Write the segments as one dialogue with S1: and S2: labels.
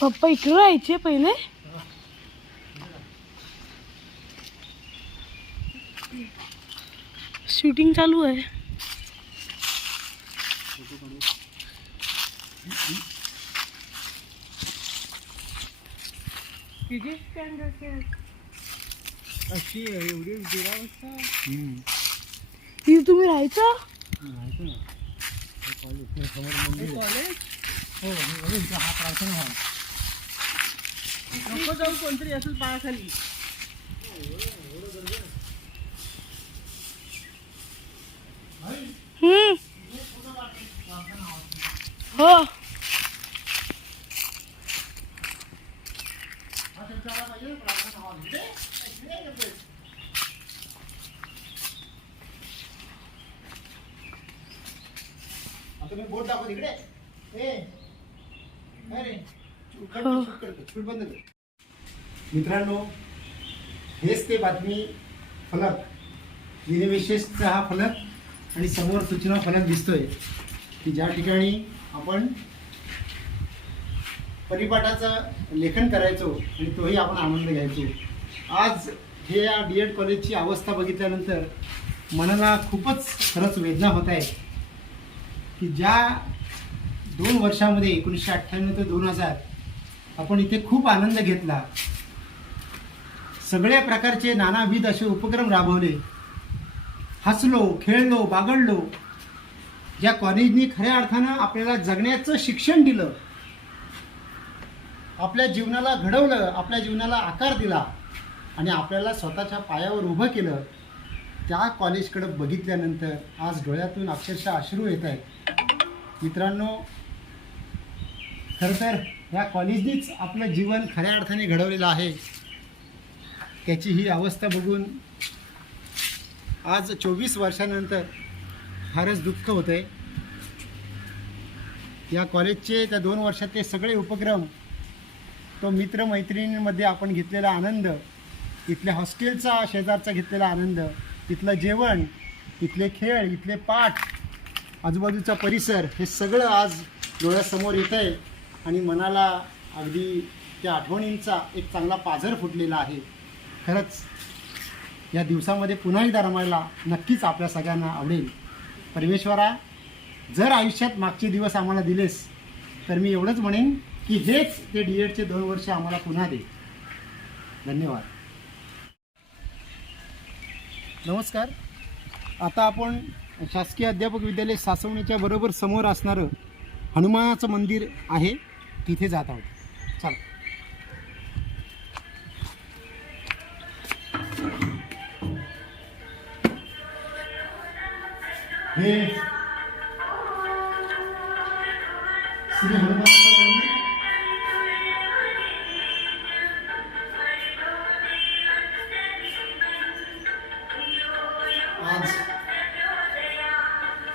S1: पप्पा इकडे राहायचे पहिले. शूटिंग चालू आहे.
S2: अशी आहे एवढी दुरावस्था
S1: तिथे तुम्ही राहायचं?
S2: ना. हे कॉलेज ते समोर मंदिर कॉलेज हो इथं हा प्रार्थना हॉल
S3: नको जाऊ कोणतरी असेल पायाखाली.
S1: हम्म. हो.
S2: मी बोट दाखव तिकडे. ए अरे
S1: हो.
S2: छूट बंद कर. मित्रांनो हेच ते बातमी फलक. दिनविशेषचा हा फलक आणि समोर सूचना फलक दिसतोय. की ज्या ठिकाणी आपण परिपाठाचं लेखन करायचो आणि तोही आपण आनंद घ्यायचो. आज हे या डी एड कॉलेजची अवस्था बघितल्यानंतर मनाला खूपच खरंच वेदना होत आहे. की ज्या दोन वर्षामध्ये एकोणीसशे अठ्ठ्याण्णव ते दोन हजार आपण इथे खूप आनंद घेतला. सगळ्या प्रकारचे नानाविध असे उपक्रम राबवले. हसलो खेळलो बागडलो. ज्या कॉलेजनी खऱ्या अर्थानं आपल्याला जगण्याचं शिक्षण दिलं. आपल्या जीवनाला घडवलं आपल्या जीवनाला आकार दिला आणि आपल्याला स्वतःच्या पायावर उभं केलं. त्या कॉलेजकडं बघितल्यानंतर आज डोळ्यातून अक्षरशः अश्रू येत आहेत. मित्रांनो खरं तर ह्या कॉलेजनीच आपलं जीवन खऱ्या अर्थाने घडवलेलं आहे. त्याची ही अवस्था बघून आज चोवीस वर्षानंतर फारच दुःख होतं आहे या कॉलेजचे त्या दोन वर्षातले सगळे उपक्रम तो मित्रमैत्रिणींमध्ये आपण घेतलेला आनंद इथल्या हॉस्टेलचा शेजारचा घेतलेला आनंद इथलं जेवण इथले खेळ इथले पाठ आजूबाजूचा परिसर हे सगळं आज डोळ्यासमोर येतं आहे आणि मनाला अगदी त्या आठवणींचा एक चांगला पाझर फुटलेला आहे. खरंच या दिवसामध्ये पुन्हा एकदा रमायला नक्कीच आपल्या सगळ्यांना आवडेल. परमेश्वरा जर आयुष्यात मागचे दिवस आम्हाला दिलेस तर मी एवढंच म्हणेन की हेच ते डी एडचे दोन वर्ष आम्हाला पुन्हा दे. धन्यवाद. नमस्कार. आता आपण शासकीय अध्यापक विद्यालय सासवणीच्या बरोबर समोर असणारं हनुमानाचं मंदिर आहे तिथे जात आहोत. चला. हे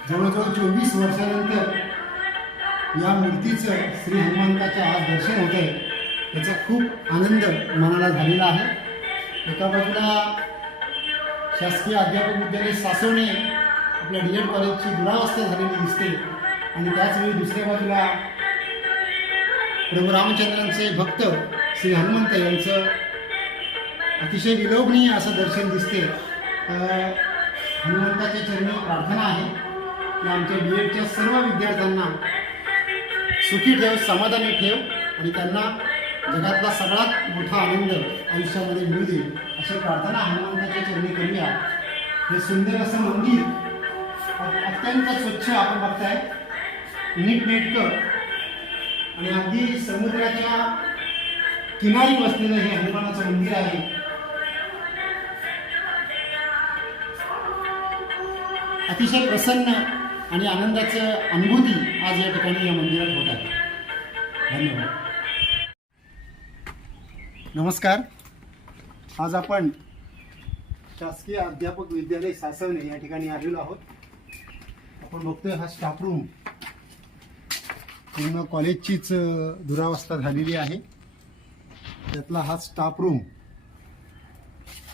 S2: जवळजवळ चोवीस वर्षानंतर या मूर्तीचं श्री हनुमंताच्या आज दर्शन होत आहे. याचा खूप आनंद मनाला झालेला आहे. एका बाजूला शासकीय अध्यापक विद्यालय सासवणे आपल्या डी एड कॉलेजची दुरावस्था झालेली दिसते. आणि त्याचवेळी दुसऱ्या बाजूला प्रभू रामचंद्रांचे भक्त श्री हनुमंत यांचं अतिशय विलोभनीय असं दर्शन दिसते. हनुमंताच्या चरणी प्रार्थना आहे. आमच्या बी एडच्या सर्व विद्यार्थ्यांना सुखी ठेव समाधानी ठेव आणि त्यांना जगातला सगळ्यात मोठा आनंद आयुष्यामध्ये मिळू दे अशी प्रार्थना हनुमंताच्या चरणी करूया. हे सुंदर असं मंदिर अत्यंत स्वच्छ आपण बघताय. नीटनेटकं. आणि अगदी समुद्राच्या किनारी बसलेलं हे हनुमानाचं मंदिर आहे. अतिशय प्रसन्न आणि आनंदाचं अनुभूती आज या ठिकाणी या मंदिरात होत आहे. धन्यवाद. नमस्कार. आज आपण शासकीय अध्यापक विद्यालय सासवणे या ठिकाणी आलेलो आहोत. आपण बघतोय हा स्टाफ रूम पूर्ण कॉलेजचीच दुरावस्था झालेली आहे. त्यातला हा स्टाफ रूम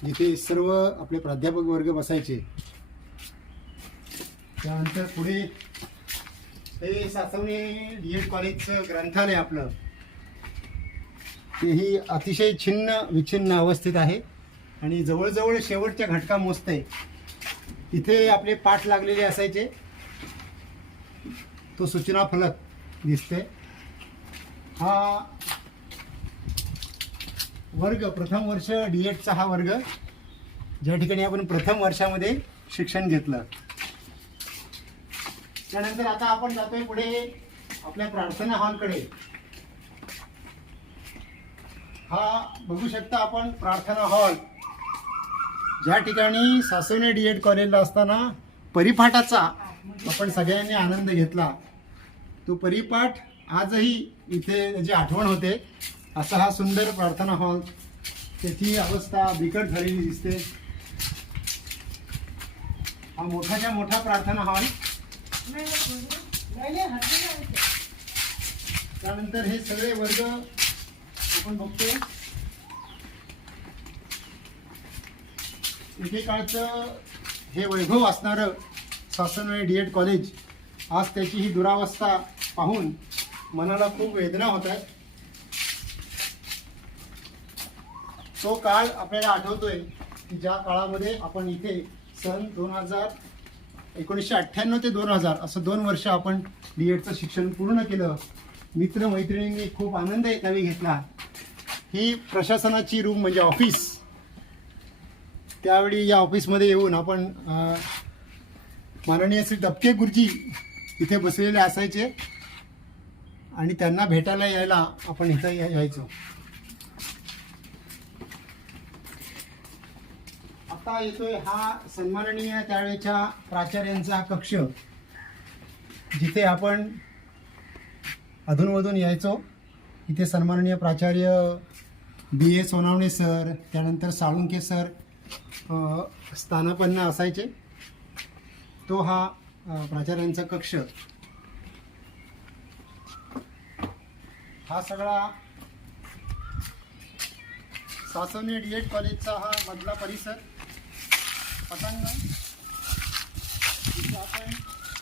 S2: जिथे सर्व आपले प्राध्यापक वर्ग बसायचे. त्यानंतर पुढे हे सासवणे डी एड कॉलेजचं ग्रंथालय आपलं. तेही अतिशय छिन्न विच्छिन्न अवस्थेत आहे. आणि जवळजवळ शेवटच्या घटका मोजते इथे आपले पाठ लागलेले असायचे. तो सूचना फलक दिसते हा वर्ग प्रथम वर्ष डी एडचा हा वर्ग. ज्या ठिकाणी आपण प्रथम वर्षामध्ये शिक्षण घेतलं. त्यानंतर आता आपण जातोय पुढे आपल्या प्रार्थना हॉलकडे. हा बघू शकता आपण प्रार्थना हॉल. ज्या ठिकाणी सासवणे डी एड कॉलेजला असताना परिपाठाचा आपण सगळ्यांनी आनंद घेतला. तो परिपाठ आजही इथे त्याची आठवण होते असा हा सुंदर प्रार्थना हॉल. त्याची अवस्था बिकट झालेली दिसते. हा मोठाच्या मोठा प्रार्थना हॉल. त्यानंतर हे सगळे वर्ग आपण बघतोय एकेकाळचं हे वैभव असणारं सासनवे डी एड कॉलेज आज त्याची ही दुरावस्था पाहून मनाला खूप वेदना होत आहेत तो काळ आपल्याला आठवतोय की ज्या काळामध्ये आपण इथे सन दोन हजार एकोणीसशे अठ्ठ्याण्णव ते दोन हजार असं दोन वर्ष आपण डी एडचं शिक्षण पूर्ण केलं. मित्रमैत्रिणींनी खूप आनंद यावेळी घेतला. ही प्रशासनाची रूम म्हणजे ऑफिस. त्यावेळी या ऑफिसमध्ये येऊन आपण माननीय श्री दपके गुरुजी इथे बसलेले असायचे. आणि त्यांना भेटायला यायला आपण इथं या- यायचो. आता येतोय हा सन्माननीय त्यावेळेच्या प्राचार्यांचा कक्ष जिथे आपण अधूनमधून यायचो. इथे सन्माननीय प्राचार्य बी ए सोनावणे सर त्यानंतर साळुंके सर स्थानापन्न असायचे. तो हा प्राचार्यांचा कक्ष. हा सगळा सासवणे डी एड कॉलेजचा हा मधला परिसर. पटांगण